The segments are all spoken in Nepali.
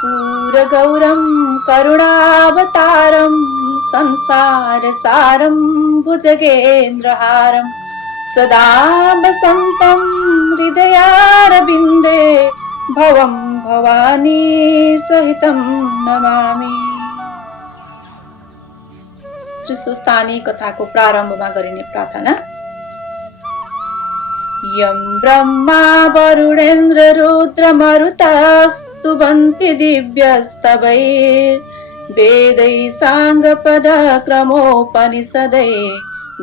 कर्पूरगौरं करुणावतारं संसारसारं भुजगेन्द्रहारं सदा वसन्तं हृदयारविन्दे भवं भवानी सहितं नमामि। श्री सुस्तानी कथाको प्रारम्भमा गरिने प्रार्थना। यं ब्रह्मा वरुणेन्द्र रुद्र मरुतस्तुवन्ति दिव्यस्तवैर्वेदैः साङ्गपदक्रमोपनिषदैः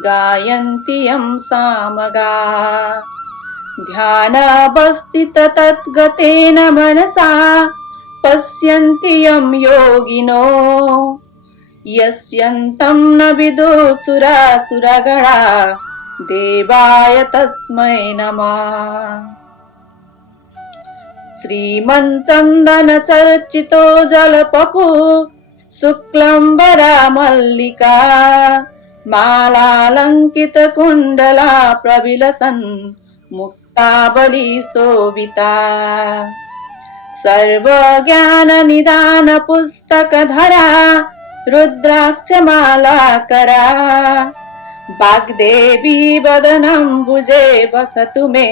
गायन्ति यं सामगाः। ध्यानावस्थित तद्गतेन मनसा पश्यन्ति यं योगिनो यस्यन्तं न विदुसुरासुरगणा देवाय तस्मै नमः। श्रीमन्चन्दन चर्चितो जलपपु शुक्लम्बरा मल्लिका मालालङ्कित कुण्डला प्रविलसन् मुक्तावली शोभिता। सर्वज्ञान निदान पुस्तकधरा रुद्राक्षमालाकरा वाग्देवी वदनम्बुजे वसतु मे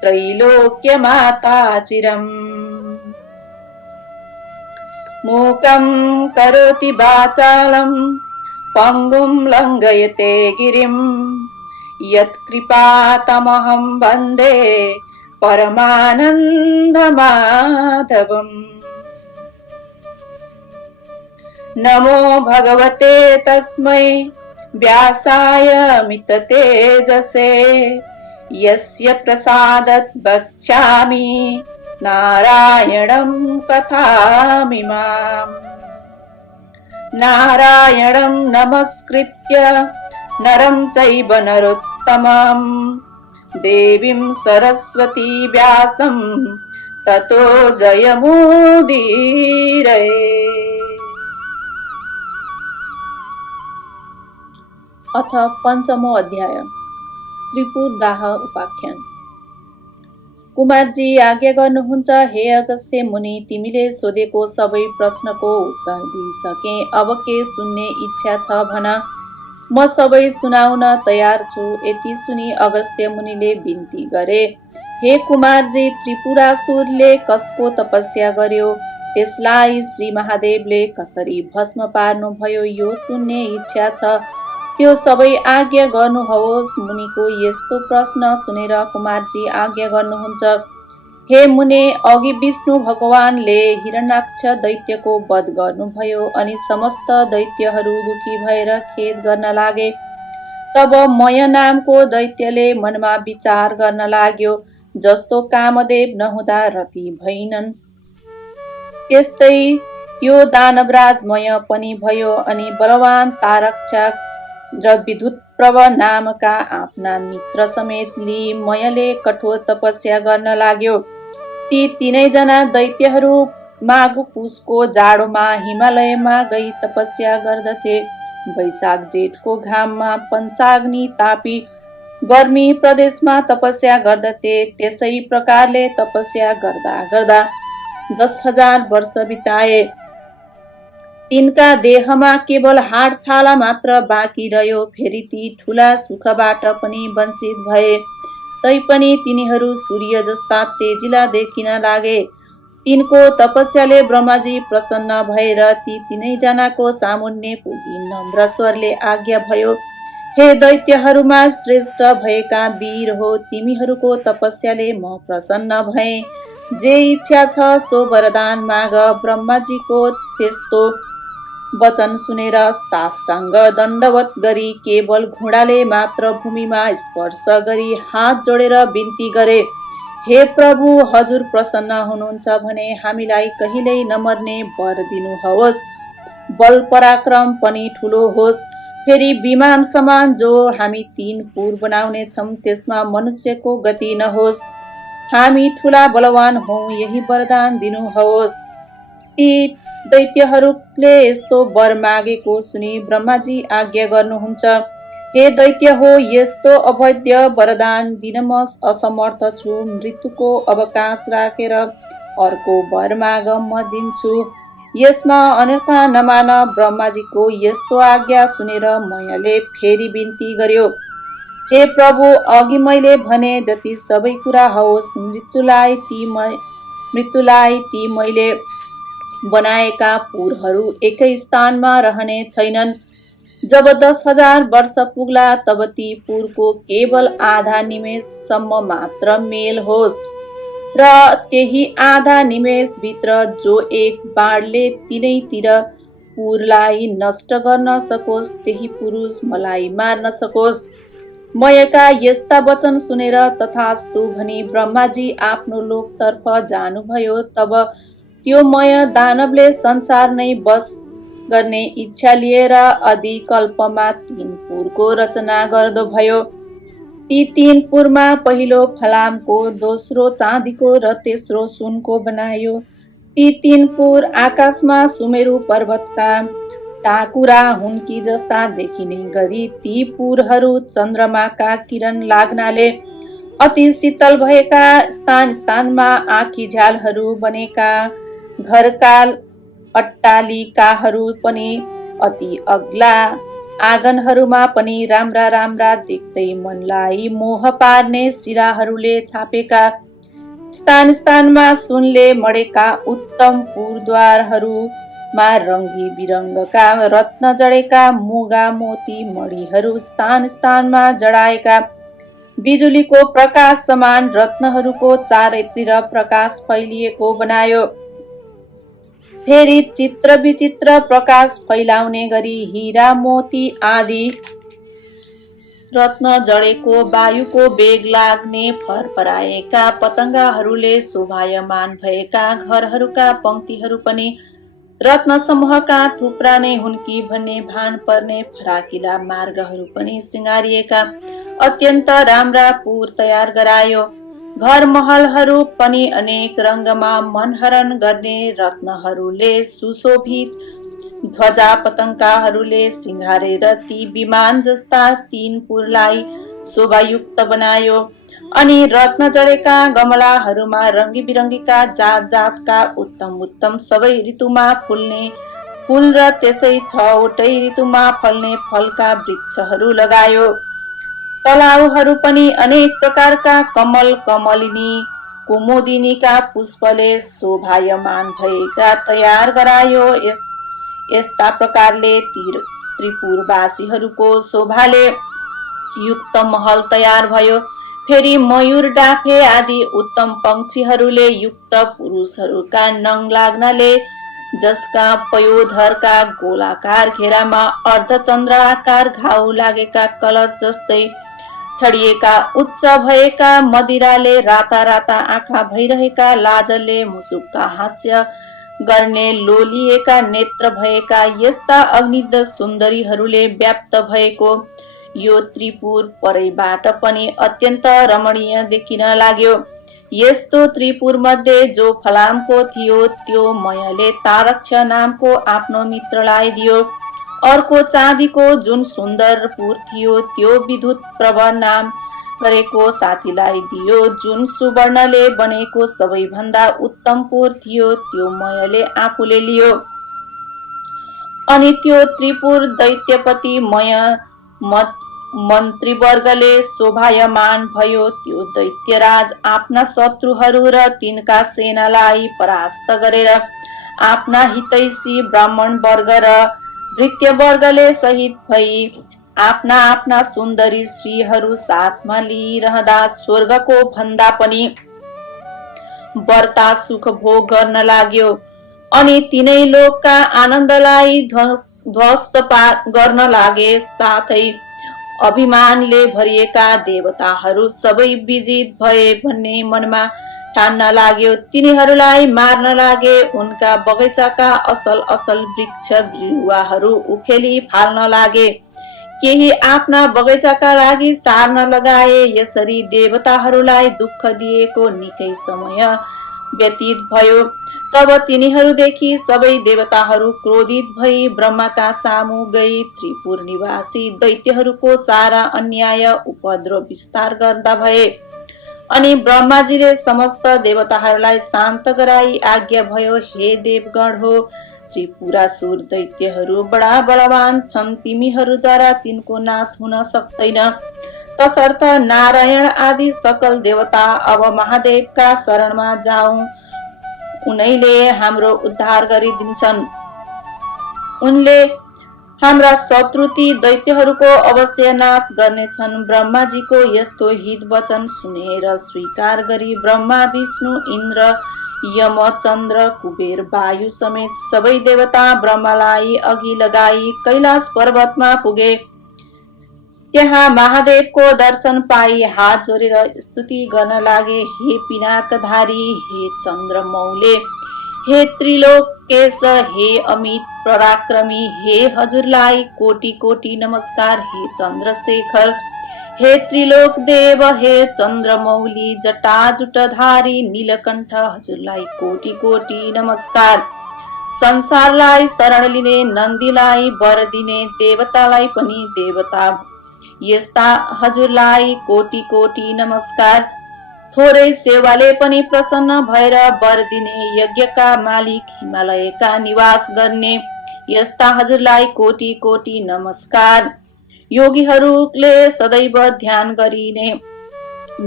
त्रैलोक्यमाता चिरम्। मूकं करोति वाचालं पङ्गुं लङ्घयते गिरिं यत्कृपातमहं वन्दे परमानन्दमाधवम्। नमो भगवते तस्मै व्यासाय मिततेजसे यस्य प्रसादात् वक्ष्यामि नारायणं कथामिमाम्। नारायणं नमस्कृत्य नरं चैव नरोत्तमं देवीं सरस्वती व्यासं ततो जयमुदीरये। अथ पञ्चमो अध्याय त्रिपुरदाह उपाख्यान। कुमारजी आज्ञा गर्नुहुन्छ, हे अगस्त्य मुनि, तिमीले सोधेको सबै प्रश्नको उत्तर दिइसके। अब के सुन्ने इच्छा छ भन, म सबै सुनाउन तयार छु। यति सुनि अगस्त्य मुनिले बिन्ती गरे, हे कुमारजी, त्रिपुरासुरले कसको तपस्या गर्यो, त्यसलाई श्री महादेवले कसरी भस्म पार्नुभयो, यो सुन्ने इच्छा छ। त्यो सबै आज्ञा गर्नुहोस्। मुनिको यस्तो प्रश्न सुनेर कुमारजी आज्ञा गर्नुहुन्छ, हे मुने, अघि विष्णु भगवानले हिरण्याक्ष दैत्यको वध गर्नुभयो अनि समस्त दैत्यहरू दुखी भएर खेद गर्न लागे। तब मय नामको दैत्यले मनमा विचार गर्न लाग्यो, जस्तो कामदेव नहुँदा रति भइनन् त्यस्तै त्यो दानवराज मय पनि भयो अनि बलवान तारक्षक र विद्युत्प्रभ नामका आफ्ना मित्र समेत लिई मयले कठोर तपस्या गर्न लाग्यो। ती तीनैजना दैत्यहरू माघ पुसको जाडोमा हिमालयमा गई तपस्या गर्दथे। वैशाख जेठको घाममा पञ्चाग्नि तापी गर्मी प्रदेशमा तपस्या गर्दथे। त्यसै प्रकारले तपस्या गर्दा गर्दा 10,000 वर्ष बिताए। तिनका देहमा केवल हाड छाला मात्र बाँकी रह्यो। फेरि ती ठुला सुखबाट पनि वञ्चित भए। तैपनि तिनीहरू सूर्य जस्ता तेजिला देखिन लागे। तिनको तपस्याले ब्रह्माजी प्रसन्न भएर ती तीनैजनाको सामुन्ने पुगी नम्र स्वरले आज्ञा भयो, हे दैत्यहरूमा श्रेष्ठ भएका वीर हो, तिमीहरूको तपस्याले म प्रसन्न भएँ। जे इच्छा छ सो वरदान माग। ब्रह्माजीको त्यस्तो वचन सुनेर साष्टाङ्ग दण्डवत गरी केवल घुँडाले मात्र भूमिमा स्पर्श गरी हात जोडेर बिन्ती गरे, हे प्रभु, हजुर प्रसन्न हुनुहुन्छ भने हामीलाई कहिल्यै नमर्ने वर दिनुहोस्। बल पराक्रम पनि ठुलो होस्। फेरि विमान समान जो हामी 3 पुर बनाउने छौं त्यसमा मनुष्यको गति नहोस्। हामी ठुला बलवान हौं, यही वरदान दिनुहोस्। ती दैत्यहरूले यस्तो वर मागेको सुनि ब्रह्माजी आज्ञा गर्नुहुन्छ, हे दैत्य हो, यस्तो अवैध वरदान दिन म असमर्थ छु। मृत्युको अवकाश राखेर अर्को वर माग म दिन्छु। यसमा अनर्थ नमान। ब्रह्माजीको यस्तो आज्ञा सुनेर मयले फेरि बिन्ती गर्यो, हे प्रभु, अघि मैले भने जति सबै कुरा होस्, मृत्युलाई ती मैले बनाएका पुरहरू एकै स्थानमा रहने छैनन्। जब 10,000 वर्ष पुग्ला तब ती पुरको केवल आधा निमेषसम्म मात्र मेल होस् र त्यही आधा निमेषभित्र जो एक बाणले तिनैतिर पुरलाई नष्ट गर्न सकोस्, त्यही पुरुष मलाई मार्न सकोस्। मयका यस्ता वचन सुनेर तथास्तु भनी ब्रह्माजी आफ्नो लोकतर्फ जानुभयो। तब त्यो मय दानवले संसार नै वश गर्ने इच्छा लिएर आदिकल्पमा 3 पुरको रचना गर्दो भयो। ती 3 पुरमा पहिलो फलामको, दोस्रो चाँदीको र तेस्रो सुनको बनायो। ती 3 पुर आकाशमा सुमेरु पर्वतका टाकुरा हुन्की जस्ता देखिने गरी ती पुरहरू चन्द्रमाका किरण लाग्नाले अति शीतल भएका, स्थान स्थानमा आँखी झ्यालहरू बनेका घरका अट्टालिकाहरू पनि अति अग्ला, आँगनहरूमा पनि राम्रा राम्रा देख्दै मनलाई मोह पार्ने शिलाहरूले छापेका, स्थान स्थानमा सुनले मडेका उत्तम पुरद्वारहरूमा रङ्गी बिरङ्गका रत्न जडेका मुगा मोती मणिहरू स्थान स्थानमा जडाएका, बिजुलीको प्रकाश समान रत्नहरूको चारैतिर प्रकाश फैलिएको बनायो। फेरि चित्र विचित्र प्रकाश फैलाउने गरी हीरा मोती आदि रत्न जडेको, वायुको वेग लाग्ने फरफराएका पतङ्गहरूले शोभायमान भएका घरहरूका पङ्क्तिहरू पनि रत्न समूहका थुप्रा नै हुन् कि भन्ने भान पर्ने फराकिला मार्गहरू पनि सिँगारिएका अत्यन्त राम्रा पुर तयार गरायो। घर महलहरू पनि अनेक रङ्गमा मनहरण गर्ने रत्नहरूले सुशोभित, ध्वजा पतङ्गहरूले सिंगारेर ती विमान जस्ता 3 पुरलाई शोभायुक्त बनायो। अनि रत्न जडेका गमलाहरूमा रङ्गी बिरङ्गीका जात जातका उत्तम उत्तम सबै ऋतुमा फुल्ने फुल र त्यसै 6वटै ऋतुमा फल्ने फलका वृक्षहरू लगायो। तलाउहरू पनि अनेक प्रकारका कमल, कमलिनी, कुमुदिनीका पुष्पले शोभायमान भएका तयार गरायो। यस्ता प्रकारले त्रिपुरवासीहरूको शोभाले युक्त महल तयार भयो। फेरि मयूर, डाफे आदि उत्तम पंक्षीहरूले युक्त पुरुषहरूका नङ लाग्नाले, जसका पयोधरका गोलाकार घेरामा अर्धचन्द्राकार घाउ लागेका कलश जस्तै ठडिएका, उच्च भएका मदिराले राता राता आँखा भइरहेका, लाजले मुसुक्का हास्य गर्ने लोलिएका नेत्र भएका यस्ता अग्निद सुन्दरीहरूले व्याप्त भएको यो त्रिपुर परैबाट पनि अत्यन्त रमणीय देखिन लाग्यो। यस्तो त्रिपुर मध्ये जो फलामको थियो त्यो मयले तारक्ष नामको आफ्नो मित्रलाई दियो। अर्को चाँदीको जुन सुन्दर पुर थियो त्यो विद्युत प्रभ नाम गरेको साथीलाई दियो। जुन सुवर्णले बनेको सबैभन्दा उत्तम पुर थियो त्यो मयले आफूले लियो। अनि त्यो त्रिपुर दैत्यपति मय मन्त्रीवर्गले शोभायमान भयो। त्यो दैत्यराज आफ्ना शत्रुहरू र तिनका सेनालाई परास्त गरेर आफ्ना हितैषी ब्राह्मण वर्ग र भृत्य वर्गले सहित भई आफ्ना आफ्ना सुन्दरी श्रीहरू साथमा लिइरहँदा स्वर्गको भन्दा पनि बढ्ता सुख भोग गर्न लाग्यो। अनि तिनै लोकका आनन्दलाई ध्वस्त गर्न लागे। साथै अभिमानले भरिएका देवताहरू सबै विजित भए भन्ने मनमा ठान्न लाग्यो। तिनीहरूलाई मार्न लागे। उनका बगैँचाका असल असल वृक्ष बिरुवाहरू उखेली फाल्न लागे। केही आफ्ना बगैँचाका लागि सार्न लगाए। यसरी देवताहरूलाई दुःख दिएको निकै समय व्यतीत भयो। तब तिनीहरूदेखि सबै देवताहरू क्रोधित भई ब्रह्माका सामु गई त्रिपुर निवासी दैत्यहरूको सारा अन्याय उपद्रव विस्तार गर्दा भए। अनि ब्रह्माजीले समस्त देवताहरूलाई शान्त गराई आज्ञा भयो, हे देवगण हो, त्रिपुरासुर दैत्यहरू बडा बलवान छन्, तिमीहरूद्वारा तिनको नाश हुन सक्दैन। तसर्थ नारायण आदि सकल देवता अब महादेवका शरणमा जाऊ, उनैले हाम्रो उद्धार गरिदिन्छन्। उनले हाम्रा शत्रु ती दैत्यहरूको अवश्य नाश गर्नेछन्। ब्रह्माजीको यस्तो हित वचन सुनेर स्वीकार गरी ब्रह्मा, विष्णु, इन्द्र, यम, चन्द्र, कुबेर, वायु समेत सबै देवता ब्रह्मालाई अघि लगाई कैलाश पर्वतमा पुगे। त्यहाँ महादेवको दर्शन पाई हात जोडेर स्तुति गर्न लागे, हे पिनाकधारी, हे चन्द्रमौले, हे त्रिलोकेश, हे अमित पराक्रमी, हे हजुरलाई कोटि कोटि नमस्कार। हे चन्द्रशेखर, हे त्रिलोक देव, हे चन्द्रमौली, जटाजुटधारी नीलकण्ठ, हजुरलाई कोटि कोटि नमस्कार। संसारलाई शरण लिने, नन्दीलाई वर दिने, देवतालाई पनि देवता यस्ता हजुरलाई कोटि कोटि नमस्कार। थोरै सेवाले पनि प्रसन्न भएर वर दिने, यज्ञका मालिक, हिमालयका निवास गर्ने यस्ता हजुरलाई कोटि कोटि नमस्कार। योगीहरूले सदैव ध्यान गरिने,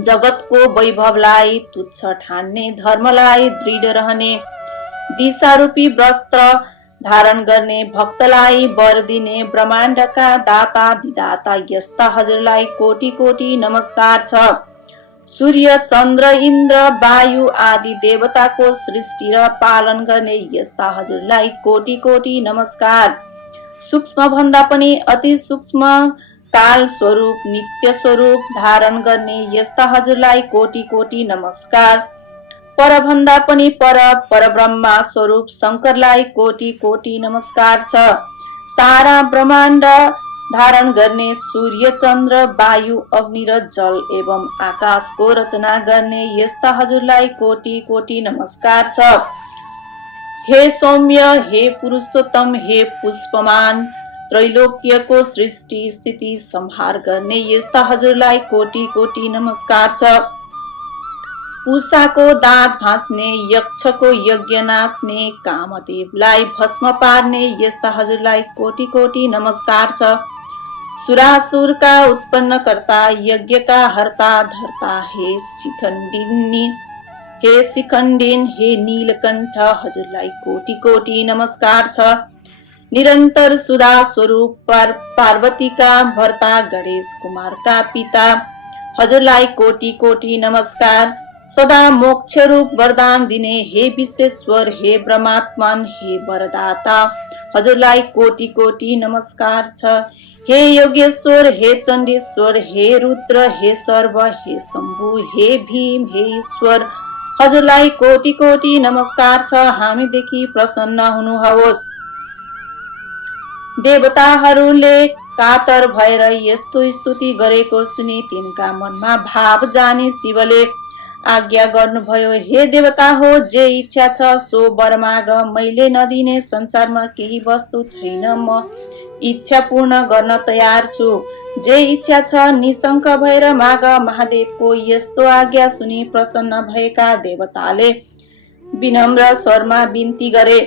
जगतको वैभवलाई तुच्छ ठान्ने, धर्मलाई दृढ रहने, दिशारूपी वस्त्र धारण गर्ने, भक्तलाई वर दिने, ब्रह्माण्डका दाता विधाता यस्ता हजुरलाई कोटि कोटि नमस्कार छ। सूर्य, चन्द्र, इन्द्र, वायु आदि देवताको सृष्टि र पालन गर्ने यस्ता हजुरलाई कोटि कोटि नमस्कार। सूक्ष्म भन्दा पनि अति सूक्ष्म काल स्वरूप, नित्य स्वरूप धारण गर्ने यस्ता हजुरलाई कोटि कोटि नमस्कार। पर भन्दा पनि पर, परब्रह्मा स्वरूप शंकरलाई कोटि कोटि नमस्कार छ। सारा ब्रह्माण्ड धारण गर्ने सूर्य, चन्द्र, वायु, अग्नि र जल एवं आकाशको रचना गर्ने यस्ता हजुरलाई कोटि कोटि नमस्कार छ। हे सौम्य, हे पुरुषोत्तम, हे पुष्पमान, त्रैलोक्यको सृष्टि स्थिति संहार गर्ने यस्ता हजुरलाई कोटि कोटि नमस्कार छ। पूषाको दाँत भाँच्ने, यक्षको यज्ञ नाच्ने, कामदेवलाई भस्म पार्ने यस्ता हजुरलाई कोटि कोटि नमस्कार छ। सुरासुरका उत्पन्न कर्ता, यज्ञका हर्ता धर्ता, हे शिखण्डिन, हे नीलकण्ठ, हजुरलाई कोटि कोटि नमस्कार छ। निरन्तर सुधा स्वरूप, पार्वतीका भर्ता, गणेश कुमारका पिता, हजुरलाई कोटि कोटि नमस्कार। सदा मोक्ष रूप वरदान दिने, हे विश्वेश्वर, हे ब्रह्मात्मन, हे वरदाता, हजुरलाई कोटि कोटि नमस्कार छ। हे योगेश्वर, हे चण्डेश्वर, हे रुद्र, हे सर्व, हे शम्भु, हे भीम, हे ईश्वर, हजुरलाई कोटि कोटि नमस्कार छ। हामीदेखि प्रसन्न हुनुहोस्। देवताहरूले कातर भएर यस्तो स्तुति गरेको सुनि तिनका मनमा भाव जानी शिवले आज्ञा गर्नुभयो, हे देवता हो, जे इच्छा छ सो वर माग, मैले नदिने संसारमा केही वस्तु छैन, म इच्छा पूर्ण गर्न तयार छु। जे इच्छा छ निशंक भएर माग। महादेवको यस्तो आज्ञा सुनि प्रसन्न भएका देवताले विनम्र स्वरमा बिन्ती गरे,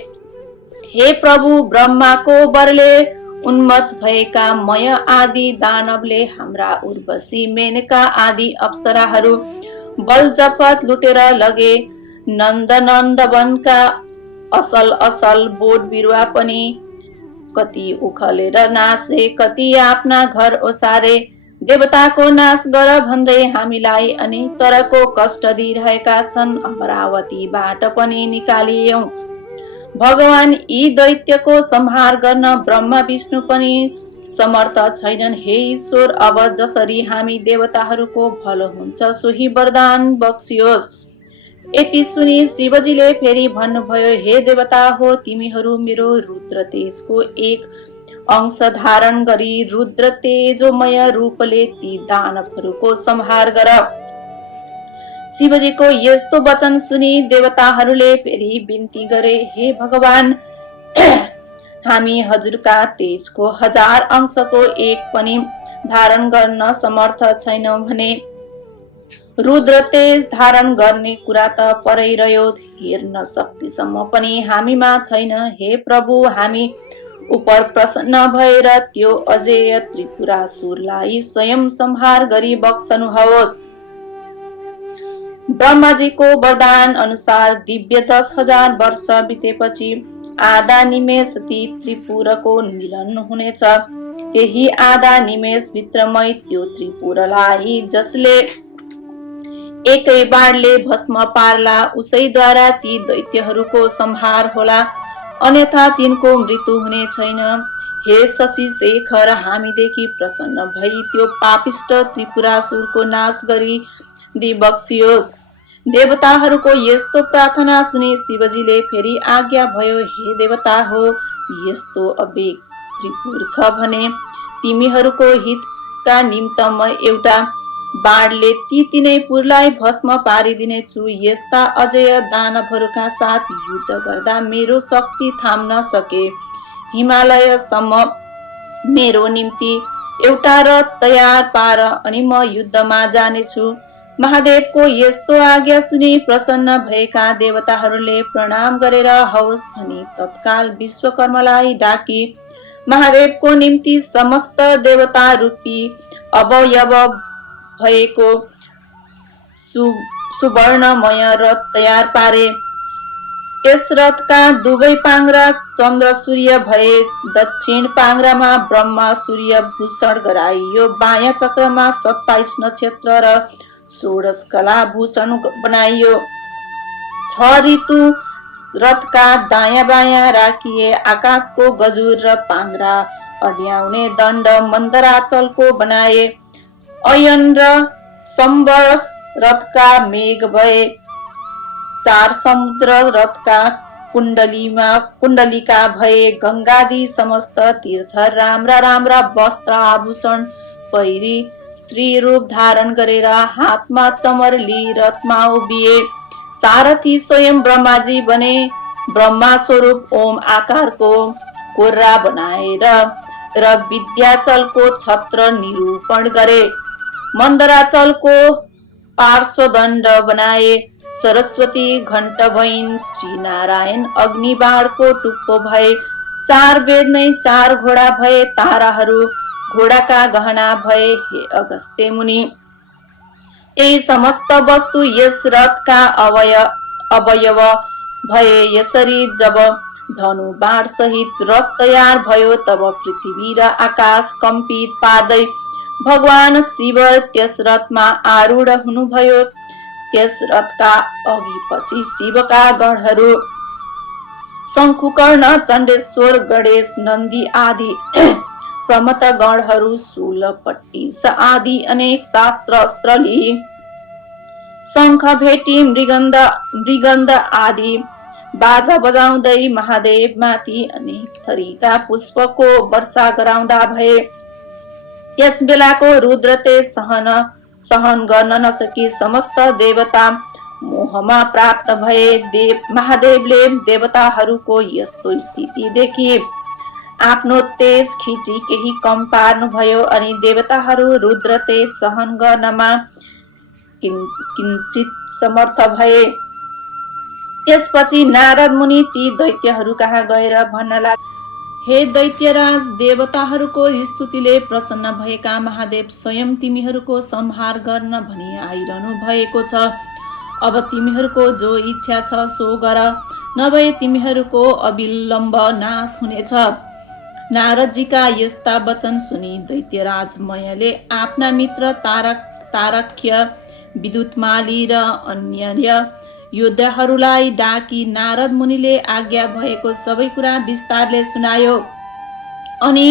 हे प्रभु, ब्रह्माको वरले उन्मत्त भएका मय आदि दानवले हाम्रा उर्वशी, मेनका आदि अप्सराहरू बल जपत लुटेर लगे। नन्दनन्दवनका असल असल बोट बिरुवा पनि कति उखलेर नासे, कति आफ्ना घर ओसारे। देवताको नाश गर भन्दै हामीलाई अनेक तरको कष्ट दिइरहेका छन्। अमरावतीबाट पनि निकालियौ। भगवान, यी दैत्यको संहार गर्न ब्रह्मा विष्णु पनि समर्थ छैनन्। हे ईश्वर, अब जसरी हामी देवताहरूको भलो हुन्छ सोही वरदान बक्सियोस्। यति सुनि शिवजीले फेरि भन्नुभयो, हे देवता हो, तिमीहरू मेरो रुद्र तेजको एक अंश धारण गरी रुद्र तेजोमय रूपले ती दानवहरूको संहार गर। शिवजीको यस्तो वचन सुनि देवताहरूले फेरि बिन्ती गरे, हे भगवान, हामी हजुरका तेजको 1000 अंशको एक पनि धारण गर्न समर्थ छैनौं भने रुद्र तेज धारण गर्ने कुरा त परै रह्यो, हेर्न शक्तिसम्म पनि हामीमा छैन। हे प्रभु, हामी उप प्रसन्न भएर त्यो अजेय त्रिपुरासुरलाई स्वयं संहार गरी बक्सनुहोस्। ब्रह्माजीको वरदान अनुसार दिव्य 10,000 वर्ष बितेपछि आधा निमेष ती त्रिपुरको मिलन हुनेछ। त्यही आधा निमेष भित्रमै त्यो त्रिपुरलाई जसले एकै बाणले भस्म पार्ला उसैद्वारा ती दैत्यहरूको संहार होला, अन्यथा तिनको मृत्यु हुने छैन। हे शशि शेखर, हामीदेखि प्रसन्न भई त्यो पापिष्ट त्रिपुरासुरको नाश गरी दिबक्सियोस्। देवताहरूको यस्तो प्रार्थना सुनि शिवजीले फेरि आज्ञा भयो, हे देवता हो, यस्तो अबेग त्रिपुर छ भने तिमीहरूको हितका निम्त म एउटा बाणले ती तिनैपुरलाई भस्म पारिदिनेछु। यस्ता अजय दानवहरूका साथ युद्ध गर्दा मेरो शक्ति थाम्न सके हिमालयसम्म मेरो निम्ति एउटा रथ तयार पार, अनि म युद्धमा जानेछु। महादेवको यस्तो आज्ञा सुनि प्रसन्न भएका देवताहरूले प्रणाम गरेर हवस् भनी तत्काल विश्वकर्मालाई डाकी महादेवको निम्ति समस्त देवता रूपी अवयव भएको सुवर्णमय रथ तयार पारे। यस रथका दुवै पाङ्ग्रा चन्द्र सूर्य भए। दक्षिण पाङ्ग्रामा ब्रह्मा सूर्य भूषण गराइयो। बायाँ चक्रमा 27 नक्षत्र र 16 कला भूषण बनाइयो। 6 ऋतु रथका दायाँ बायाँ राखिए। आकाशको गजुर र पाङ्ग्रा अड्याउने दण्ड मन्दराचलको बनाए। अयन र सम्बरस रथका मेघ भए। 4 समुद्र रथका कुण्डलिका भए। गंगादि समस्त तीर्थ राम्रा राम्रा वस्त्र आभूषण पहिरी स्त्री रूप धारण गरेर हातमा चमर लिई रथमा उभिए। सारथी स्वयं ब्रह्माजी बने। ब्रह्मा स्वरूप ओम आकारको कोर्रा बनाएर र विद्याचलको छत्र निरूपण गरे। मन्दराचलको पार्श्वदण्ड बनाए। सरस्वती घण्ट भइन्। श्री नारायण अग्निबाणको टुप्पो भए। 4 वेद नै 4 घोडा भए। ताराहरू घोडाका गहना भए। हे अगस्त्य मुनि, यी समस्त वस्तु यस रथका अवयव भए। यसरी जब धनु बाण सहित रथ तयार भयो तब पृथ्वी र आकाश कम्पित पार्दै भगवान शिव त्यस रथमा आरूढ हुनुभयो। त्यस रथका अघि पछि शिवका गणहरू शंखुकर्ण, चण्डेश्वर, गणेश, नन्दी आदि प्रमथ गणहरू शूल, पट्टिस आदि अनेक शास्त्र अस्त्र लिई शंख, भेटी, मृगन्ध आदि बाजा बजाउँदै महादेव माथि अनेक थरीका पुष्पको वर्षा गराउँदा भए। त्यस बेलाको रुद्र तेज सहन गर्न नसकी समस्त देवता मोहमा प्राप्त भए। महादेवले देवताहरूको यस्तो स्थिति देखि आफ्नो तेज खिची केही कम पार्नुभयो अनि देवताहरू रुद्र तेज सहन गर्नमा किंचित समर्थ भए। त्यसपछि नारद मुनि ती दैत्यहरू कहाँ गएर भन्न लागे, हे दैत्यराज, देवताहरूको स्तुतिले प्रसन्न भएका महादेव स्वयं तिमीहरूको संहार गर्न भनी आइरहनु भएको छ। अब तिमीहरूको जो इच्छा छ सो गर, नभए तिमीहरूको अविलम्ब नाश हुनेछ। नारदजीका यस्ता वचन सुनि दैत्यराज मयले आफ्ना मित्र तारक्य, विद्युतमाली र अन्य योद्धाहरूलाई डाकी नारद मुनिले आज्ञा भएको सबै कुरा विस्तारले सुनायो। अनि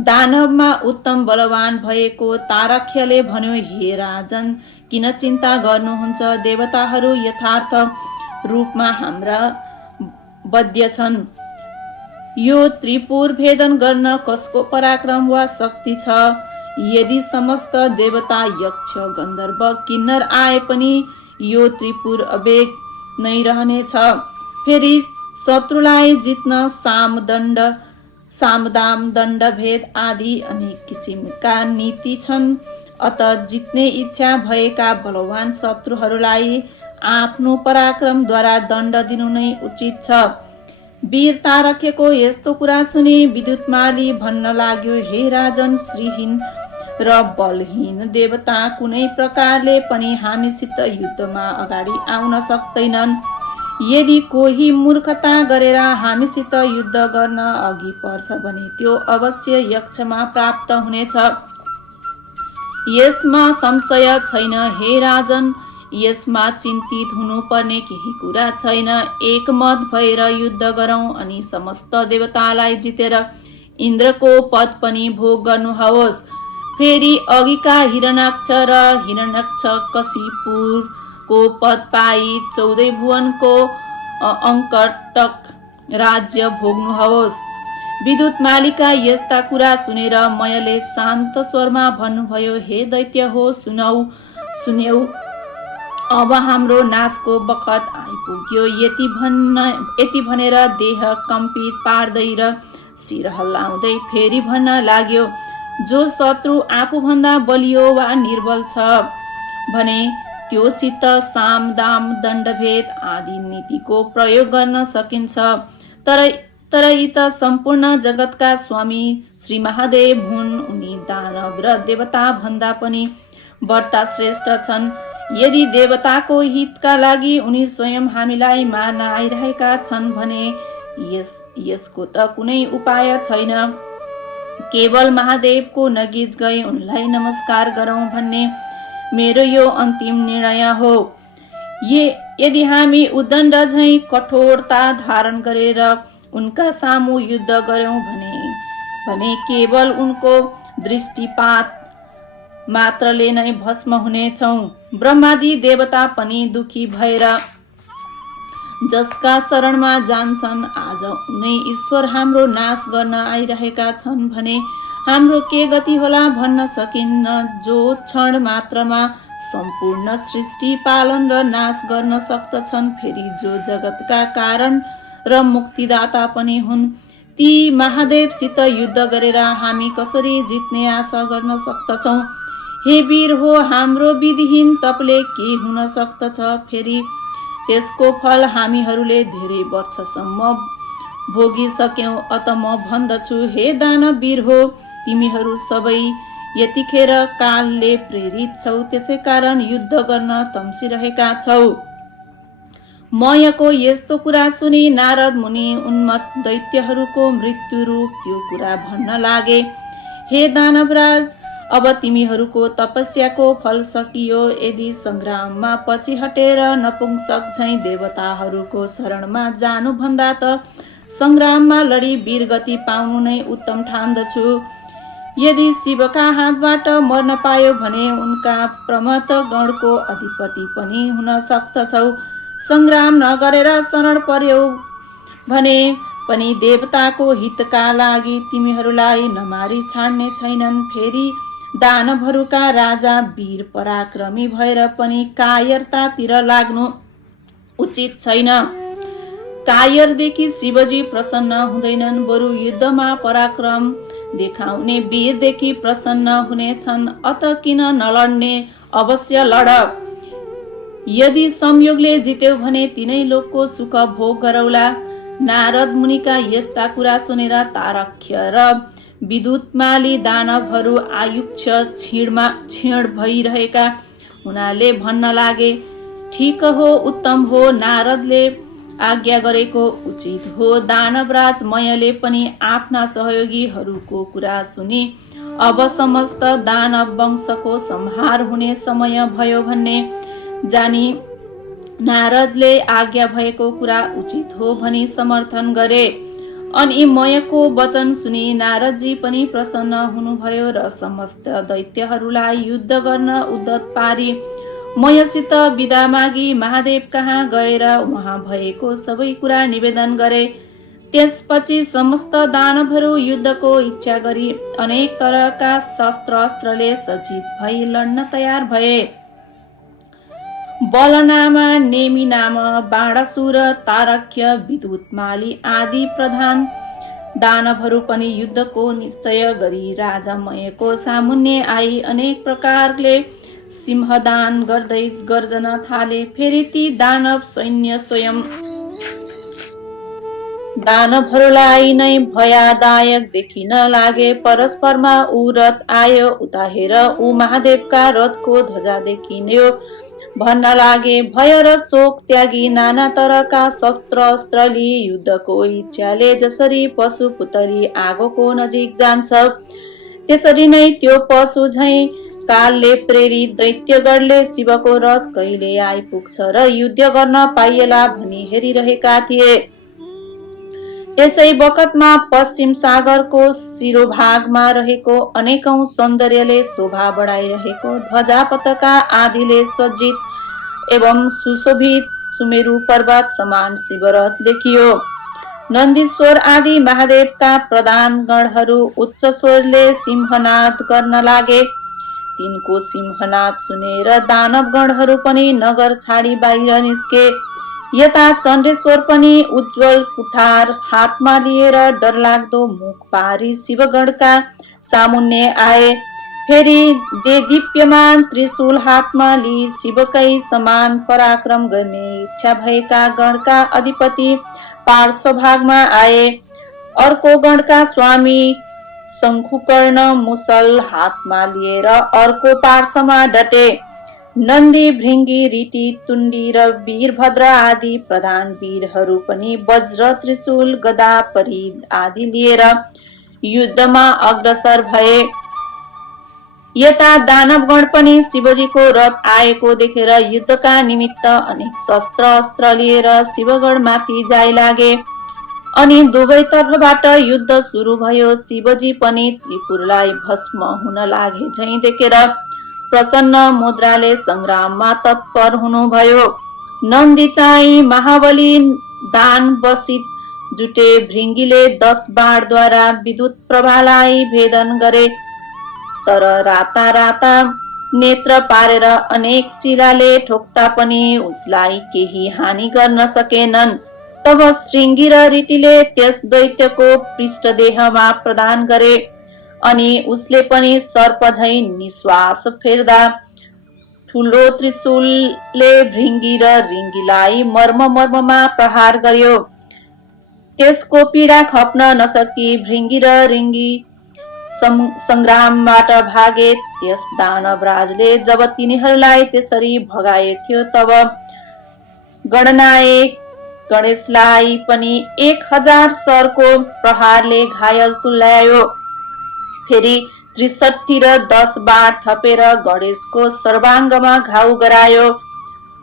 दानवमा उत्तम बलवान भएको तारक्यले भन्यो, हे राजन, किन चिन्ता गर्नुहुन्छ? देवताहरू यथार्थ रूपमा हाम्रा वध्य छन्। यो त्रिपुर भेदन गर्न कसको पराक्रम वा शक्ति छ? यदि समस्त देवता, यक्ष, गन्धर्व, किन्नर आए पनि यो त्रिपुर अबेग नै रहनेछ। फेरि शत्रुलाई जित्न सामदाम, दण्ड भेद आदि अनेक किसिमका नीति छन्। अत जित्ने इच्छा भएका बलवान शत्रुहरूलाई आफ्नो पराक्रमद्वारा दण्ड दिनु नै उचित छ। वीर तारक्यको यस्तो कुरा सुनि विद्युतमाली भन्न लाग्यो, हे राजन, श्रीहीन र बलहीन देवता कुनै प्रकारले पनि हामीसित युद्धमा अगाडि आउन सक्दैनन्। यदि कोही मूर्खता गरेर हामीसित युद्ध गर्न अघि पर्छ भने त्यो अवश्य यक्षमा प्राप्त हुनेछ। यसमा संशय छैन हे राजन, यसमा चिन्तित हुनुपर्ने केही कुरा छैन। एकमत भएर युद्ध गरौँ अनि समस्त देवतालाई जितेर इन्द्रको पद पनि भोग गर्नुहोस्। फेरि अघिका हिरण्याक्ष र हिरण्यकशिपुको पद पाई 14 भुवनको अंकटक राज्य भोग्नुहोस्। विद्युतमालीका यस्ता कुरा सुनेर मयले शान्त स्वरमा भन्नुभयो, हे दैत्य हो, सुन्यौ, अब हाम्रो नाशको बखत आइपुग्यो। यति भनेर देह कम्पित पार्दै र शिर हल्लाउँदै फेरि भन्न लाग्यो, जो शत्रु आफूभन्दा बलियो वा निर्बल छ भने त्योसित साम दाम दण्डभेद आदि नीतिको प्रयोग गर्न सकिन्छ। तर यी त सम्पूर्ण जगतका स्वामी श्री महादेव हुन्। उनी दानव र देवता भन्दा पनि बढ्ता श्रेष्ठ छन्। यदि देवताको हितका लागि उनी स्वयं हामीलाई मार्न आइरहेका छन् भने यसको त कुनै उपाय छैन। केवल महादेवको नजिक गई उनलाई नमस्कार गरौँ भन्ने मेरो यो अन्तिम निर्णय हो। यदि हामी उद्दण्ड झैं कठोरता धारण गरेर उनका सामु युद्ध गर्यौं भने केवल उनको दृष्टिपात मात्रले नै भस्म हुनेछौं। ब्रह्मादि देवता पनि दुखी भएर जसका शरणमा जान्छन्, आज उनै ईश्वर हाम्रो नाश गर्न आइरहेका छन् भने हाम्रो के गति होला भन्न सकिन्न। जो क्षण मात्रमा सम्पूर्ण सृष्टि पालन र नाश गर्न सक्दछन्, फेरि जो जगतका कारण र मुक्तिदाता पनि हुन्, ती महादेवसित युद्ध गरेर हामी कसरी जित्ने आशा गर्न सक्दछौं। हे वीर हो, हाम्रो विधिहीन तपले के हुन सक्दछ। फेरि त्यसको फल हामीहरूले धेरै वर्षसम्म भोगिसक्यौं। अत म भन्दछु, हे दानव वीर हो, तिमीहरू सबै यतिखेर कालले प्रेरित छौ, त्यसै कारण युद्ध गर्न तम्सिरहेका छौ। मयको यस्तो कुरा सुनि नारद मुनि उन्मत्त दैत्यहरूको मृत्यु रूप त्यो कुरा भन्न लागे, हे दानवराज, अब तिमीहरूको तपस्याको फल सकियो। यदि संग्राममा पछि हटेर नपुंसक झैं देवताहरूको शरणमा जानु भन्दा त संग्राममा लडी वीरगति पाउनु नै उत्तम ठान्दछु। यदि शिवका हातबाट मर्न पायो भने उनका प्रमथ गणको अधिपति पनि हुन सक्दछौ। संग्राम नगरेर शरण पर्यौ भने पनि देवताको हितका लागि तिमीहरूलाई नमारी छाड्ने छैनन्। फेरि दानवहरूका राजा वीर पराक्रमी भएर पनि कायरतातिर लाग्नु उचित छैन। कायरदेखि शिवजी प्रसन्न हुँदैनन्, बरु युद्धमा पराक्रम देखाउने वीरदेखि प्रसन्न हुनेछन्। अत किन नलड्ने, अवश्य लड। यदि संयोगले जित्यो भने तिनै लोकको सुख भोग गरौला। नारद मुनिका यस्ता कुरा सुनेर तारक्य र विद्युतमाली दानवहरू आयुक्ष क्षीण भइरहेका हुनाले भन्न लागे, ठीक हो, उत्तम हो, नारदले आज्ञा गरेको उचित हो। दानवराज मयले पनि आफ्ना सहयोगीहरूको कुरा सुनि अब समस्त दानव वंशको संहार हुने समय भयो भन्ने जानी नारदले आज्ञा भएको कुरा उचित हो भनी समर्थन गरे। अनि मयको वचन सुनि नारदजी पनि प्रसन्न हुनुभयो र समस्त दैत्यहरूलाई युद्ध गर्न उद्यत पारी मयसित विदा मागी महादेव कहाँ गएर उहाँ भएको सबै कुरा निवेदन गरे। त्यसपछि समस्त दानवहरू युद्धको इच्छा गरी अनेक तरहका शस्त्र अस्त्रले सज्जित भई लड्न तयार भए। बलनामा, नेमिनामा, बाणासुर, तारक्य, विद्युतमाली आदि प्रधान दानवहरू पनि युद्धको निश्चय गरी राजा मयको सामुन्ने आई अनेक प्रकारले सिंहदान गर्दै गर्जन थाले। फेरि ती दानव सैन्य स्वयं दानवहरूलाई नै भयदायक देखिन लागे। परस्परमा ऊ रथ आयो, उता हेर ऊ महादेवका रथको ध्वजा देखिन्यो। भन्न लागे भय र शोक त्यागी नाना तरका शस्त्र अस्त्र लिई युद्धको इच्छाले जसरी पशु पुतली आगोको नजिक जान्छ, त्यसरी नै त्यो पशु झैं कालले प्रेरित दैत्यगणले शिवको रथ कहिले आइपुग्छ र युद्ध गर्न पाइएला भनी हेरिरहेका थिए। त्यसै बखतमा पश्चिम सागरको शिरोभागमा रहेको अनेकौं सौन्दर्यले शोभा बढाइरहेको ध्वजा पताका आदिले सज्जित एवं सुशोभित सुमेरु पर्वत समान शिवरथ देखियो। नन्दीश्वर आदि महादेवका प्रधान गणहरू उच्च स्वरले सिंहनाद गर्न लागे। तिनको सिंहनाद सुनेर दानव गणहरू पनि नगर छाडी बाहिर निस्के। यता चण्डेश्वर पनि उज्जवल कुठार हातमा लिएर डरलाग्दो मुख पारी शिवगणका सामुन्ने आए। फेरि देदीप्यमान त्रिशूल हातमा लिई शिवकै समान पराक्रम गर्ने इच्छा भएका गणका अधिपति पार्श्वभागमा आए। अर्को गणका स्वामी शङ्खुकर्ण मुसल हातमा लिएर अर्को पार्श्वमा डटे। नन्दी, भृंगी, रीति, तुण्डी र वीरभद्र आदि प्रधान वीरहरू पनि वज्र, त्रिशूल, गदा, परिद आदि लिएर युद्धमा अग्रसर भए। यता दानवगण पनि शिवजीको रथ आएको देखेर युद्धका निमित्त अनेक शस्त्र अस्त्र लिएर शिवगण माथि जाइ लागे। अनि दुवै तर्फबाट युद्ध सुरु भयो। शिवजी पनि त्रिपुरलाई भस्म हुन लागे झैं देखेर प्रसन्न मुद्राले संग्राममा तत्पर हुनुभयो। नन्दी चाहिँ महाबली दान बसित जुटे। भृंगीले 10 बाणद्वारा विद्युत प्रभालाई भेदन गरे, तर राता राता नेत्र पारेर अनेक शिलाले ठोक्दा पनि उसलाई केही हानि गर्न सकेनन्। तब श्रृंगी र रीतिले त्यस दैत्यको पृष्ठदेहमा प्रदान गरे अनि उसले पनि सर्प झैं निश्वास फेर्दा ठुलो त्रिशूलले भृंगी र रिङ्गीलाई मर्ममा प्रहार गर्यो। त्यसको पीडा खप्न नसकी भृंगी र रिङ्गी संग्रामबाट भागे। त्यस दानवराजले जब तिनीहरूलाई त्यसरी भगाएथ्यो तब गणनायक गणेशलाई पनि 1000 सरको प्रहारले घायल तुल्यायो। फेरि 63 र 10 बाण थपेर गणेशको सर्वाङ्गमा घाउ गरायो।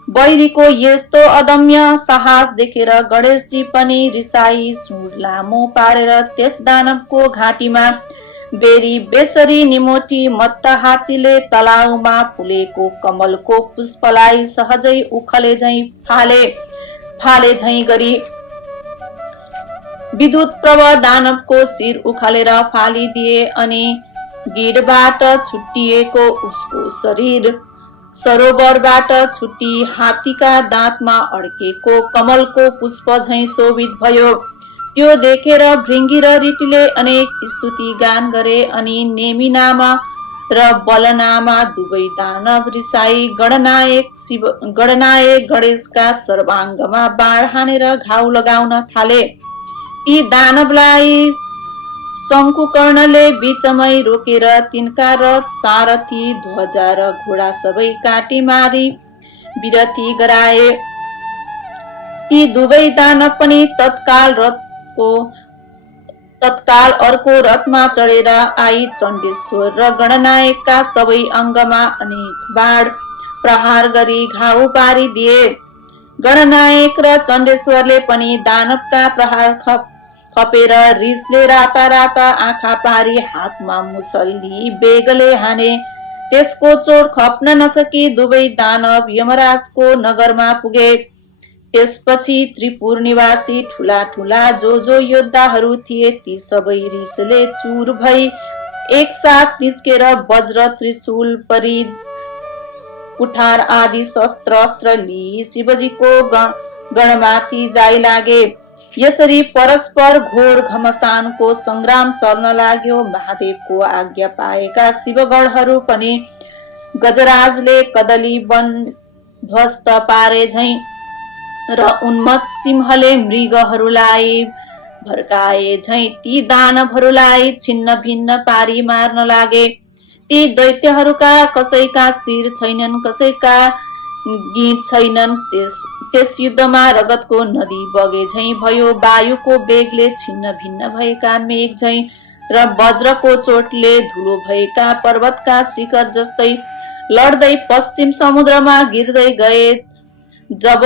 बैरीको यस्तो अदम्य साहस देखेर गणेशजी पनि रिसाई सुँड लामो पारेर त्यस दानवको घाँटीमा बेरी बेसरी निमोठी मत्ता हात्तीले तलाउमा फुलेको कमलको पुष्पलाई सहजै उखले झैं फाले झैं गरी विद्युत प्रभ दानवको शिर उखालेर फालिदिए अनि गिडबाट छुट्टिएको उसको शरीर सरोवरबाट छुट्टी हात्तीका दाँतमा अड्केको कमलको पुष्प झैं शोभित भयो। त्यो देखेर भृंगी र रीतिले अनेक स्तुति गान गरे अनि नेमिनामा र बलनामा दुवै दानव रिसाई गणनायक गणेशका सर्वाङ्गमा बाण हानेर घाउ लगाउन थाले। ती दानवलाई शङ्कुकर्णले बीचमै रोकेर तिनका रथ, सारथी, ध्वजा र घोडा सबै काटी मारी विरती गराए। ती दुवै दानव पनि तत्काल अर्को रथमा चढेर आई चण्डेश्वर र गणनायकका सबै अङ्गमा अनेक बाण प्रहार गरी घाउ पारिदिए। गणनायक र चण्डेश्वरले पनि दानवका प्रहार खपेर रिसले राता राता आँखा पारी हातमा मुसल लिई बेगले हाने। त्यसको चोट खप्न नसकी दुवै दानव यमराजको नगरमा पुगे। त्यसपछि त्रिपुर निवासी ठुला ठुला जो योद्धाहरू थिए ती सबै रिसले चूर भई एकसाथ निस्केर वज्र, त्रिशूल, परिद, कुठार आदि शस्त्र अस्त्र लिई शिवजीको गणमाथि जाइ लागे। यसरी परस्पर घोर घमसानको संग्राम चल्न लाग्यो। महादेवको आज्ञा पाएका शिवगणहरू पनि गजराजले कदली वन ध्वस्त पारे झैं र उन्मत्त सिंहले मृगहरूलाई भड्काए झैं ती दानवहरूलाई छिन्न भिन्न पारी मार्न लागे। ती दैत्यहरूका कसैका शिर छैनन्, कसैका गिँड छैनन्। त्यस युद्धमा रगतको नदी बगे झैं भयो। वायुको वेगले छिन्न भिन्न भएका मेघ झैं र वज्रको चोटले धुलो भएका पर्वतका शिखर जस्तै लड्दै पश्चिम समुद्रमा गिर्दै गए। जब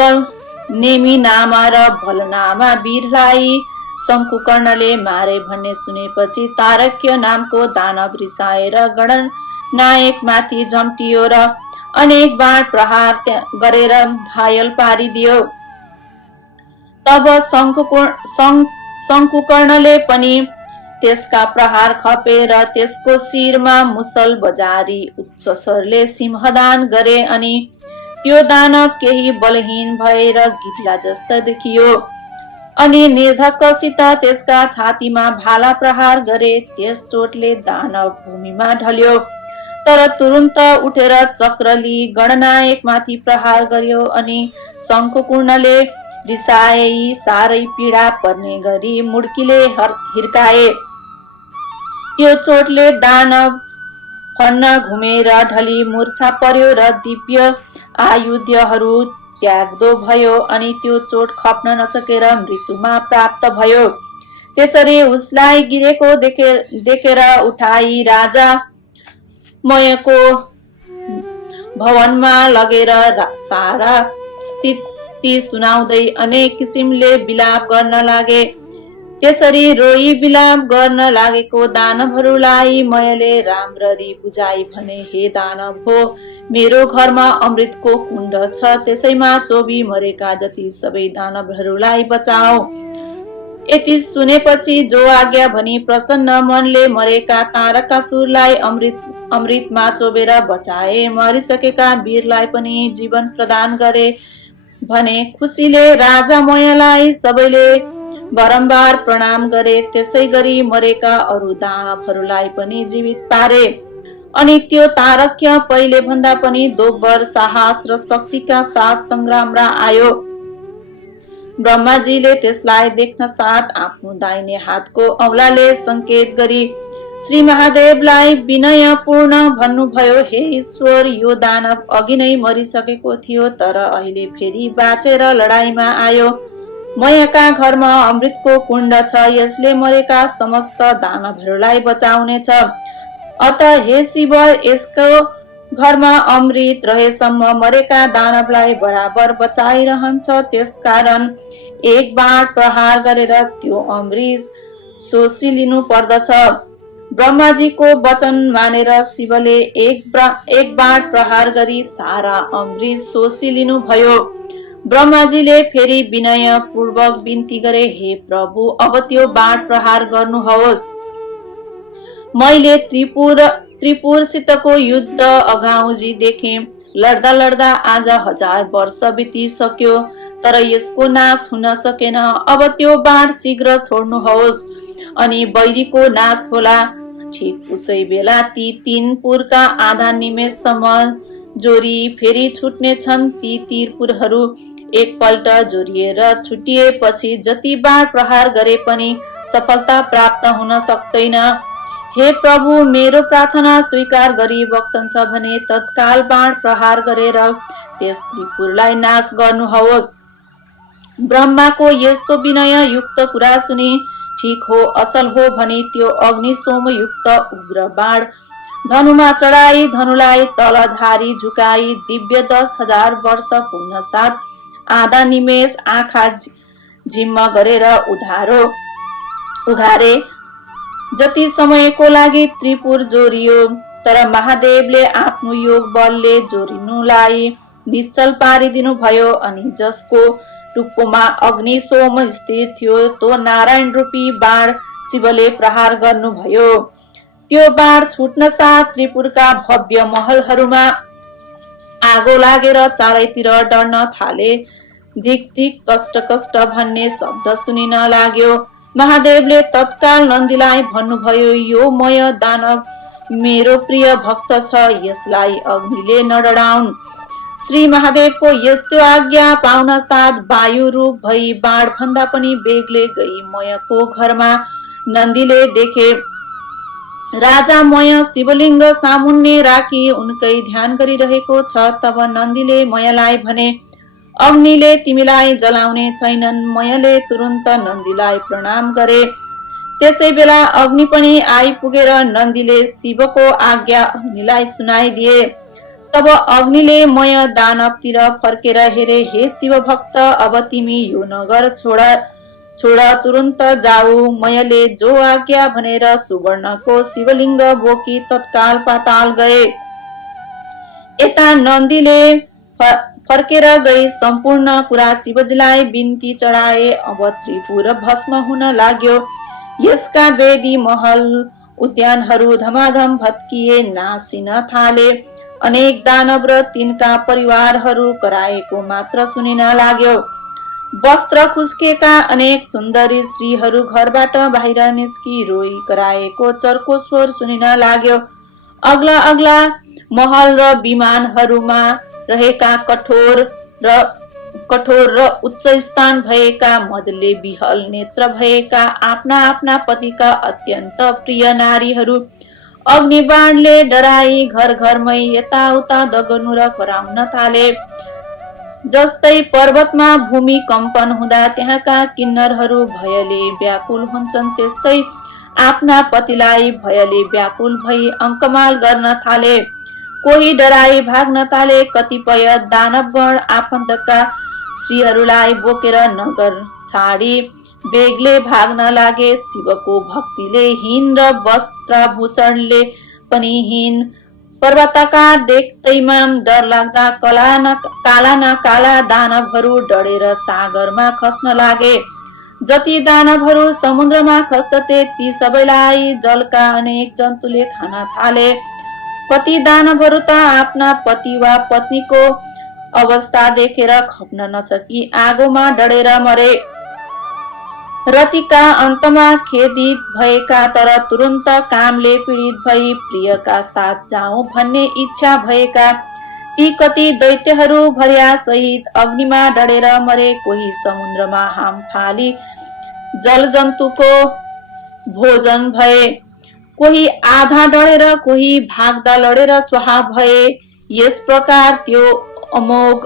नेमिनामा र भलनामा वीरलाई शङ्कुकर्णले मारे भन्ने सुनेपछि तारक्य नामको दानव रिसाएर गणनायक माथि झम्टियो र अनेक बाण प्रहार गरेर घायल पारिदियो। तब शङ्कुकर्णले पनि त्यसका प्रहार खपे र त्यसको शिरमा मुसल बजारी उच्च स्वरले सिंहदान गरे अनि त्यो दानव केही बलहीन भएर गिद्ला जस्तो देखियो अनि निर्धक्कसित त्यसका छातीमा भाला प्रहार गरे। त्यस चोटले दानव भूमिमा ढल्यो, तर तुरुन्त उठेर चक्र लिई गणनायक माथि प्रहार गर्यो अनि शङ्कुकर्णले रिसाए साह्रै पीडा पर्ने गरी मुड्कीले हिर्काए। त्यो चोटले दानव फन्न घुमेर ढली मूर्छा पर्यो र दिव्य आयुधहरू त्याग्दो भयो अनि त्यो चोट खप्न नसकेर मृत्युमा प्राप्त भयो। त्यसरी उसलाई गिरेको देखेर उठाई राजा मयको भवनमा लगेर सारा स्थिति सुनाउँदै अनेक किसिमले विलाप गर्न लागे। त्यसरी रोई विलाप गर्न लागेको दानवहरूलाई मयले राम्ररी बुझाई भने, हे दानव हो, मेरो घरमा अमृतको कुण्ड छ, त्यसैमा चोबी मरेका जति सबै दानवहरूलाई बचाओ। यति सुनेपछि जो आज्ञा भनी प्रसन्न मनले मरेका तारकासुरलाई अमृतमा चोबेर बचाए। मरिसकेका वीरलाई पनि जीवन प्रदान गरे भने खुसीले राजा मयलाई सबैले बारम्बार प्रणाम गरे। त्यसै गरी मरेका अरू दानवहरूलाई पनि जीवित पारे अनि त्यो तारक्य पहिले भन्दा पनि दोब्बर साहस र शक्तिका साथ संग्राम र आयो। ब्रह्माजीले त्यसलाई देख्न साथ आफ्नो दाहिने हातको औंलाले संकेत गरी श्री महादेवलाई विनयपूर्ण भन्नुभयो, हे ईश्वर, यो दानव अघि नै मरिसकेको थियो तर अहिले फेरि बाँचेर लडाईँमा आयो। मयका घरमा अमृतको कुण्ड छ, यसले मरेका समस्त दानवहरूलाई बचाउनेछ। अत हे शिव, यसको घरमा अमृत रहेसम्म मरेका दानवलाई बराबर बचाइरहन्छ। त्यसकारण एक बाण प्रहार गरेर त्यो अमृत सोसिलिनु पर्दछ। ब्रह्माजीको वचन मानेर शिवले एक बाण प्रहार गरी सारा अमृत सोसिलिनु भयो। ब्रह्माजीले फेरि विनय पूर्वक बिन्ती गरे, हे प्रभु, अब त्यो बाण प्रहार गर्नुहोस्। मैले त्रिपुरसितको युद्ध अघाउजी देखे। लड्दा लड्दा आज 1000 वर्ष बितिसक्यो तर यसको नाश हुन सकेन। अब त्यो बाण शीघ्र छोड्नुहोस् अनि बैरीको नाश होला। ठिक उसै बेला ती 3 पुरका आधा निमेषसम्म जोरी फेरि छुट्ने छन्। ती तीरपुरहरू एकपल्ट जोरिएर छुटिएपछि जति बाण प्रहार गरे पनि सफलता प्राप्त हुन सक्दैन। हे प्रभु, मेरो प्रार्थना स्वीकार गरी बक्सन्छ भने तत्काल बाण प्रहार गरेर त्यस त्रिपुरलाई नाश गर्नुहोस्। ब्रह्माको यस्तो विनय युक्त कुरा सुनि ठीक हो, असल हो भनी त्यो अग्निशोम युक्त उग्र बाण धनुमा चढाई धनुलाई तल झारी झुकाई दिव्य 10,000 वर्ष पुग्न साथ आधा निमेष आँखा झिम्म गरेर उघारे जति समयको लागि त्रिपुर जोरियो। तर महादेवले आफ्नो योग बलले जोरिनुलाई निश्चल पारिदिनु भयो अनि जसको टुप्पोमा अग्निशोम स्थित थियो तो नारायण रूपी बाण शिवले प्रहार गर्नुभयो। त्यो बाण छुट्न साथ त्रिपुरका भव्य महलहरूमा आगो लागेर चारैतिर डढ्न थाले। धिक धिक कष्ट कष्ट भन्ने शब्द सुनिन लाग्यो। महादेवले तत्काल नन्दीलाई भन्नुभयो, यो मय दानव मेरो प्रिय भक्त छ, यसलाई अग्निले नडराउन्। श्री महादेवको यस्तो आज्ञा पाउन साथ वायु रूप भई बाण भन्दा पनि बेगले गई मयको घरमा। नन्दीले देखे राजा मय शिवलिङ्ग सामुन्ने राखी उनकै ध्यान गरिरहेको छ। तब नन्दीले मयलाई भने, अग्निले तिमीलाई जलाउने छैनन्। मयले तुरुन्त नन्दीलाई प्रणाम गरे। त्यसै बेला अग्नि पनि आइपुगेर नन्दीले शिवको आज्ञा अग्निलाई सुनाइदिए। तब अग्निले मय दानवतिर फर्केर हेरे, हे शिव भक्त, अब तिमी यो नगर छोड तुरुन्त जाऊ। मयले जो आज्ञा भनेर सुवर्णको शिवलिङ्ग बोकी तत्काल पाताल गए। यता नन्दीले फर्केर गई सम्पूर्ण कुरा शिवजीलाई बिन्ती चढाए। अब त्रिपुर भस्म हुन लाग्यो। यसका वेदी महल उद्यानहरू धमाधम भत्किए, नासिन थाले। अनेक दानव र तिनका परिवारहरू कराएको मात्र सुनिन लाग्यो। वस्त्र खुस्केका अनेक सुन्दरी स्त्रीहरू घरबाट बाहिर निस्की रोई कराएको चर्को स्वर सुनिन लाग्यो। अग्ला अग्ला महल र विमानहरूमा रहेका कठोर र उच्च स्थान भएका मदले विहल नेत्र भएका आफ्ना आफ्ना पतिका अत्यन्त प्रिय नारीहरू अग्निबाणले डराई घर घरमै यताउता दगर्नु र कराउन थाले। जस्तै पर्वतमा भूमिकम्पन हुँदा त्यहाँका किन्नरहरू भयले व्याकुल हुन्छन्, त्यस्तै आफ्ना पतिलाई भयले व्याकुल भई अङ्कमाल गर्न थाले। कोही डराई भाग्न थाले। कतिपय दानवगण आफन्तका स्त्रीहरूलाई बोकेर नगर छाडी बेगले भाग्न लागे। शिवको भक्तिले हीन र वस्त्राभूषणले पनि हीन पर्वताकार देख्दैमा डर लाग्दा काला न काला दानवहरू डढेर सागरमा खस्न लागे। जति दानवहरू समुद्रमा खस्दथे ती सबैलाई जलका अनेक जन्तुले खान थाले। कति दानवहरू त आफ्ना पति वा पत्नीको अवस्था देखेर खप्न नसकी आगोमा डढेर मरे। रतिका अन्तमा खेदित भएका तर तुरुन्त कामले पीडित भई प्रियका साथ जाउँ भन्ने इच्छा भएका ती कति दैत्यहरू भर्या सहित अग्निमा डढेर मरे। कोही समुद्रमा हाम फाली जलजन्तुको भोजन भए। कोही आधा डढेर कोही भाग्दा लडेर स्वाहा भए। यस प्रकार त्यो अमोघ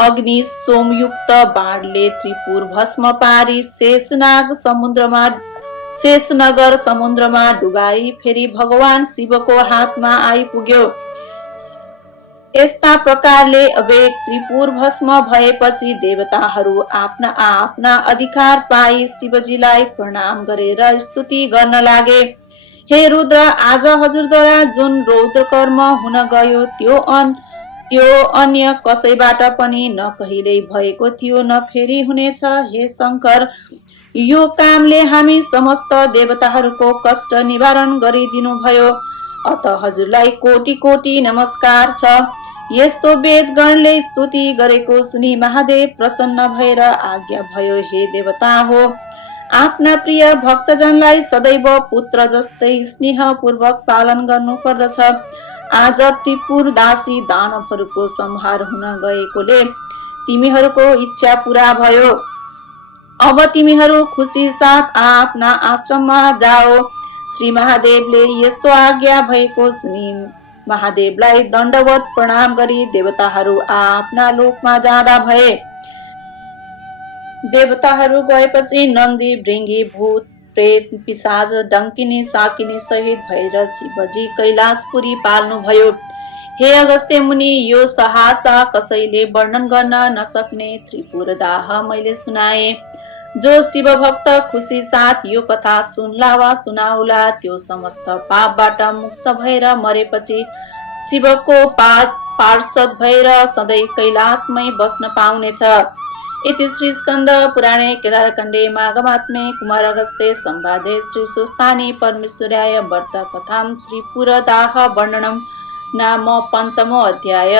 अग्नि सोमयुक्त बाणले त्रिपुर भस्म पारी शेषनगर समुद्रमा डुबाई फेरि भगवान शिवको हातमा आइपुग्यो। यस्ता प्रकारले अवेग त्रिपुर भस्म भएपछि देवताहरू आफ्ना आफ्ना अधिकार पाई शिवजीलाई प्रणाम गरेर स्तुति गर्न लागे। हे रुद्र, आज हजुरद्वारा जुन रौद्र कर्म हुन गयो त्यो अन्य कसैबाट पनि न कहिल्यै भएको थियो न फेरि हुनेछ। हे शङ्कर, यो कामले हामी समस्त देवताहरूको कष्ट निवारण गरिदिनु भयो, अत हजुरलाई कोटि कोटि नमस्कार छ। यस्तो वेदगणले स्तुति गरेको सुनि महादेव प्रसन्न भएर आज्ञा भयो, हे देवता हो, आफ्ना प्रिय भक्तजनलाई सदैव पुत्र जस्तै स्नेहपूर्वक पालन गर्नु पर्दछ। आज त्रिपुरदासी दानवहरूको संहार हुन गएकोले तिमीहरूको इच्छा पूरा भयो। अब तिमीहरू खुसी साथ आफ्ना आश्रममा जाओ। श्री महादेवले यस्तो आज्ञा भएको सुनि महादेवलाई दण्डवत प्रणाम गरी देवताहरू आफ्ना लोकमा जाँदा भए। देवताहरू गएपछि नन्दी, भृंगी, भूत, प्रेत, पिशाच, डंकिनी, साकिनी सहित भएर शिवजी कैलाशपुरी पाल्नु भयो। हे अगस्त्य मुनि, यो साहस कसैले वर्णन गर्न नसक्ने त्रिपुरदाह मैले सुनाए। जो शिव भक्त खुसी साथ यो कथा सुनला वा सुनाउला त्यो समस्त पापबाट मुक्त भएर मरेपछि शिवको पार्षद भएर सधैँ कैलाशमै बस्न पाउनेछ। इति श्री स्कंद पुराणे केदारखण्डे माघमात्म्ये कुमार अगस्त्ये संवादे श्री सुस्थानी परमेश्वराय व्रत कथां त्रिपुरदाह वर्णनम नाम 5मो अध्याय।